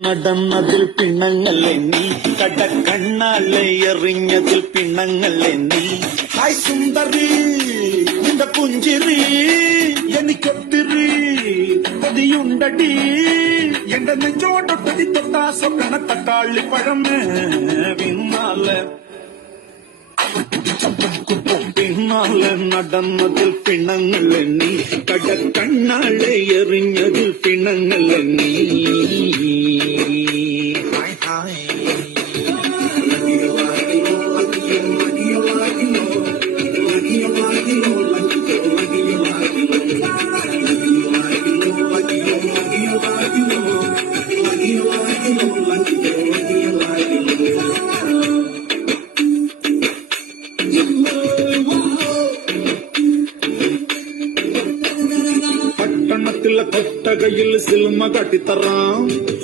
നടന്നതിൽ പിണങ്ങല്ലേ നീ കടക്കണ്ണാലെ എറിഞ്ഞതിൽ പിണങ്ങല്ലേ നീ ഹായ് സുന്ദരി നിന്റെ പുഞ്ചിരി എനിക്കൊത്തിരി കൊതിയുണ്ടടി എന്റെ നെഞ്ചോട്ടൊട്ടതി തൊട്ടാ സ്വപ്ന തക്കാളി പഴമേ പിന്നാലെ നടന്നതിൽ പിണങ്ങല്ലേ നീ കടക്കണ്ണാലെ എറിഞ്ഞതിൽ പിണങ്ങല്ലേ നീ പട്ടണത്തിലെ കൊട്ടകയിൽ സിൽമ കാട്ടിത്തറാം